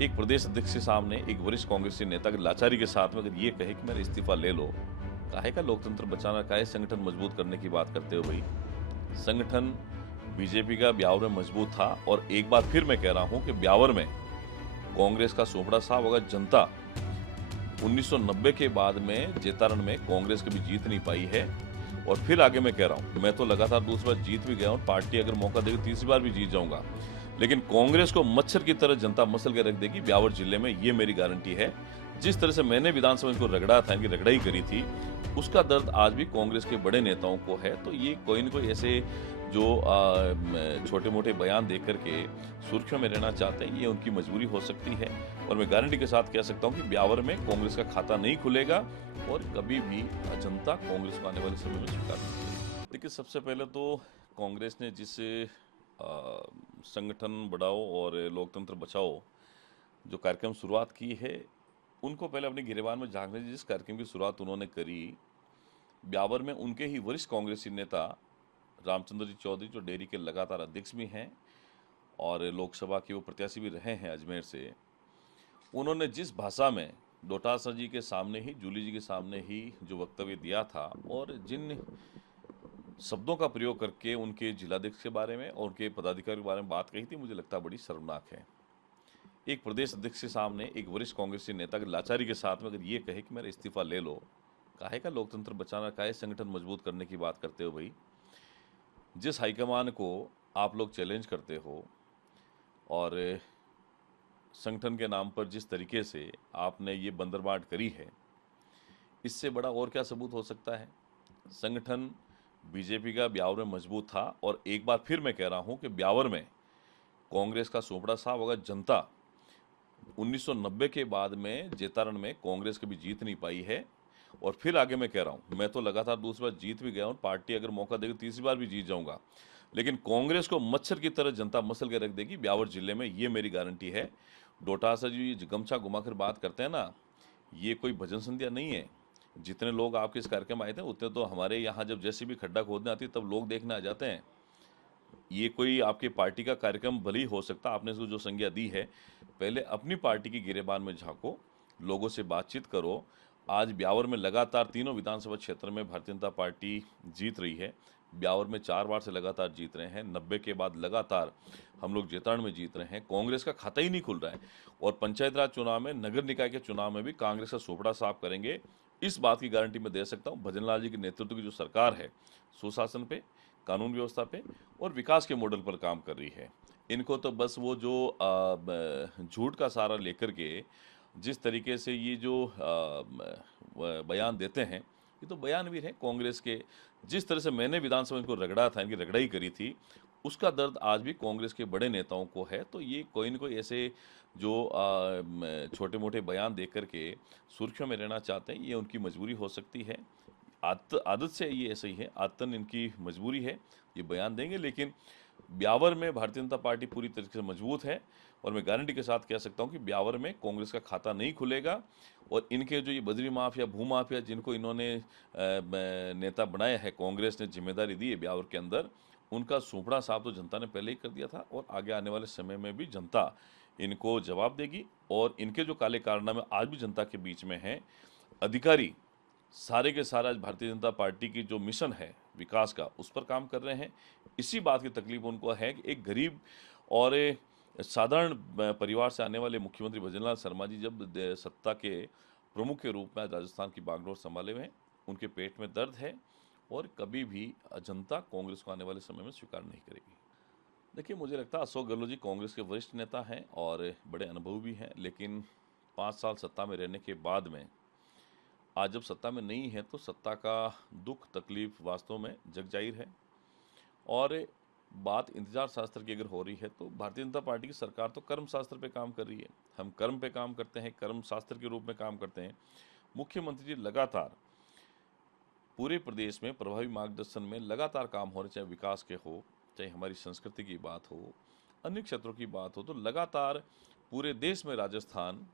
एक प्रदेश अध्यक्ष के सामने एक वरिष्ठ कांग्रेसी नेता की लाचारी के साथ में अगर ये कहे कि मेरा इस्तीफा ले लो, काहे का लोकतंत्र बचाना, काहे संगठन मजबूत करने की बात करते हो भाई। संगठन बीजेपी का ब्यावर में मजबूत था और एक बार फिर मैं कह रहा हूं कि ब्यावर में कांग्रेस का सोपड़ा साहब अगर जनता 1990 के बाद में जेतारण में कांग्रेस कभी जीत नहीं पाई है। और फिर आगे मैं कह रहा हूं, मैं तो लगातार दूसरी बार जीत भी गया हूं, पार्टी अगर मौका देगी तीसरी बार भी जीत जाऊंगा, लेकिन कांग्रेस को मच्छर की तरह जनता मसल के रख देगी ब्यावर जिले में, ये मेरी गारंटी है। जिस तरह से मैंने विधानसभा को रगड़ा था, इनकी रगड़ाई करी थी, उसका दर्द आज भी कांग्रेस के बड़े नेताओं को है। तो ये कोई न कोई ऐसे जो छोटे मोटे बयान दे करके सुर्खियों में रहना चाहते हैं, ये उनकी मजबूरी हो सकती है। और मैं गारंटी के साथ कह सकता हूं कि ब्यावर में कांग्रेस का खाता नहीं खुलेगा और कभी भी जनता कांग्रेस को आने वाले समय में स्वीकार नहीं करेगी। देखिए, सबसे पहले तो कांग्रेस ने जिस संगठन बढ़ाओ और लोकतंत्र बचाओ जो कार्यक्रम शुरुआत की है, उनको पहले अपने गिरेबान में झांकने जिस कार्यक्रम की शुरुआत उन्होंने करी, ब्यावर में उनके ही वरिष्ठ कांग्रेसी नेता रामचंद्र जी चौधरी, जो डेयरी के लगातार अध्यक्ष भी हैं और लोकसभा के वो प्रत्याशी भी रहे हैं अजमेर से, उन्होंने जिस भाषा में डोटासरा जी के सामने ही, जूली जी के सामने ही जो वक्तव्य दिया था और जिन शब्दों का प्रयोग करके उनके जिलाध्यक्ष के बारे में और उनके पदाधिकारी के बारे में बात कही थी, मुझे लगता बड़ी शर्मनाक है। एक प्रदेश अध्यक्ष के सामने एक वरिष्ठ कांग्रेसी नेता की लाचारी के साथ में अगर ये कहे कि मेरा इस्तीफा ले लो, काहे का लोकतंत्र बचाना, काहे संगठन मजबूत करने की बात करते हो भाई। जिस हाईकमान को आप लोग चैलेंज करते हो और संगठन के नाम पर जिस तरीके से आपने ये बंदरबाट करी है, इससे बड़ा और क्या सबूत हो सकता है। संगठन बीजेपी का ब्यावर में मजबूत था और एक बार फिर मैं कह रहा हूं कि ब्यावर में कांग्रेस का सोपड़ा साहब अगर जनता 1990 के बाद में जेतारण में कांग्रेस कभी जीत नहीं पाई है। और फिर आगे मैं कह रहा हूं, मैं तो लगातार दूसरी बार जीत भी गया हूं, पार्टी अगर मौका देगी तीसरी बार भी जीत जाऊंगा, लेकिन कांग्रेस को मच्छर की तरह जनता मसल के रख देगी ब्यावर जिले में, ये मेरी गारंटी है। डोटासरा जी गमछा घुमाकर बात करते हैं ना, ये कोई भजन संध्या नहीं है। जितने लोग आपके इस कार्यक्रम आए थे उतने तो हमारे यहाँ जब जैसे भी खड्डा खोदने आती है तब लोग देखने आ जाते हैं। ये कोई आपकी पार्टी का कार्यक्रम भले ही हो सकता, आपने इसको जो संज्ञा दी है, पहले अपनी पार्टी की गिरेबान में झांको, लोगों से बातचीत करो। आज ब्यावर में लगातार तीनों विधानसभा क्षेत्र में भारतीय जनता पार्टी जीत रही है। ब्यावर में 4 बार से लगातार जीत रहे हैं, 90 के बाद लगातार हम लोग जेतारण में जीत रहे हैं। कांग्रेस का खाता ही नहीं खुल रहा है और पंचायत राज चुनाव में, नगर निकाय के चुनाव में भी कांग्रेस का सोपड़ा साफ करेंगे, इस बात की गारंटी मैं दे सकता हूं। भजनलाल जी के नेतृत्व की जो सरकार है, सुशासन पे, कानून व्यवस्था पे और विकास के मॉडल पर काम कर रही है। इनको तो बस वो जो झूठ का सहारा लेकर के जिस तरीके से ये जो बयान देते हैं, ये तो बयानवीर हैं कांग्रेस के। जिस तरह से मैंने विधानसभा इनको रगड़ा था, इनकी रगड़ाई करी थी, उसका दर्द आज भी कांग्रेस के बड़े नेताओं को है। तो ये कोई न कोई ऐसे जो छोटे मोटे बयान दे करके सुर्खियों में रहना चाहते हैं, ये उनकी मजबूरी हो सकती है। आदत से ये ऐसे ही है, आदतन इनकी मजबूरी है, ये बयान देंगे। लेकिन ब्यावर में भारतीय जनता पार्टी पूरी तरीके से मजबूत है और मैं गारंटी के साथ कह सकता हूं कि ब्यावर में कांग्रेस का खाता नहीं खुलेगा। और इनके जो ये बद्री माफिया, भू माफिया, जिनको इन्होंने नेता बनाया है, कांग्रेस ने जिम्मेदारी दी है ब्यावर के अंदर, उनका सूपड़ा साफ तो जनता ने पहले ही कर दिया था और आगे आने वाले समय में भी जनता इनको जवाब देगी। और इनके जो काले कारनामे आज भी जनता के बीच में हैं, अधिकारी सारे के सारा आज भारतीय जनता पार्टी की जो मिशन है विकास का, उस पर काम कर रहे हैं। इसी बात की तकलीफ उनको है कि एक गरीब और साधारण परिवार से आने वाले मुख्यमंत्री भजनलाल शर्मा जी जब सत्ता के प्रमुख के रूप में आज राजस्थान की बागडोर संभाले हुए हैं, उनके पेट में दर्द है और कभी भी जनता कांग्रेस को आने वाले समय में स्वीकार नहीं करेगी। देखिए, मुझे लगता है अशोक गहलोत जी कांग्रेस के वरिष्ठ नेता हैं और बड़े अनुभवी भी हैं, लेकिन 5 साल सत्ता में रहने के बाद में आज जब सत्ता में नहीं है तो सत्ता का दुख, तकलीफ वास्तव में जग जाहिर है। और बात इंतजार शास्त्र की अगर हो रही है तो भारतीय जनता पार्टी की सरकार तो कर्म शास्त्र पे काम कर रही है। हम कर्म पे काम करते हैं, कर्म शास्त्र के रूप में काम करते हैं। मुख्यमंत्री जी लगातार पूरे प्रदेश में प्रभावी मार्गदर्शन में लगातार काम हो रहे, चाहे विकास के हो, चाहे हमारी संस्कृति की बात हो, अन्य क्षेत्रों की बात हो, तो लगातार पूरे देश में राजस्थान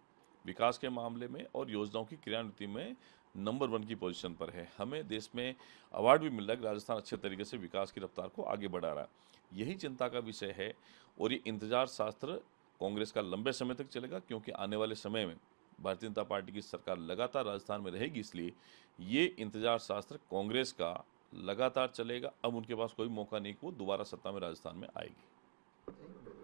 विकास के मामले में और योजनाओं की क्रियान्विति में नंबर 1 की पोजीशन पर है। हमें देश में अवार्ड भी मिल रहा है कि राजस्थान अच्छे तरीके से विकास की रफ्तार को आगे बढ़ा रहा है। यही चिंता का विषय है और ये इंतजार शास्त्र कांग्रेस का लंबे समय तक चलेगा, क्योंकि आने वाले समय में भारतीय जनता पार्टी की सरकार लगातार राजस्थान में रहेगी, इसलिए ये इंतजार शास्त्र कांग्रेस का लगातार चलेगा। अब उनके पास कोई मौका नहीं कि वो दोबारा सत्ता में राजस्थान में आएगी।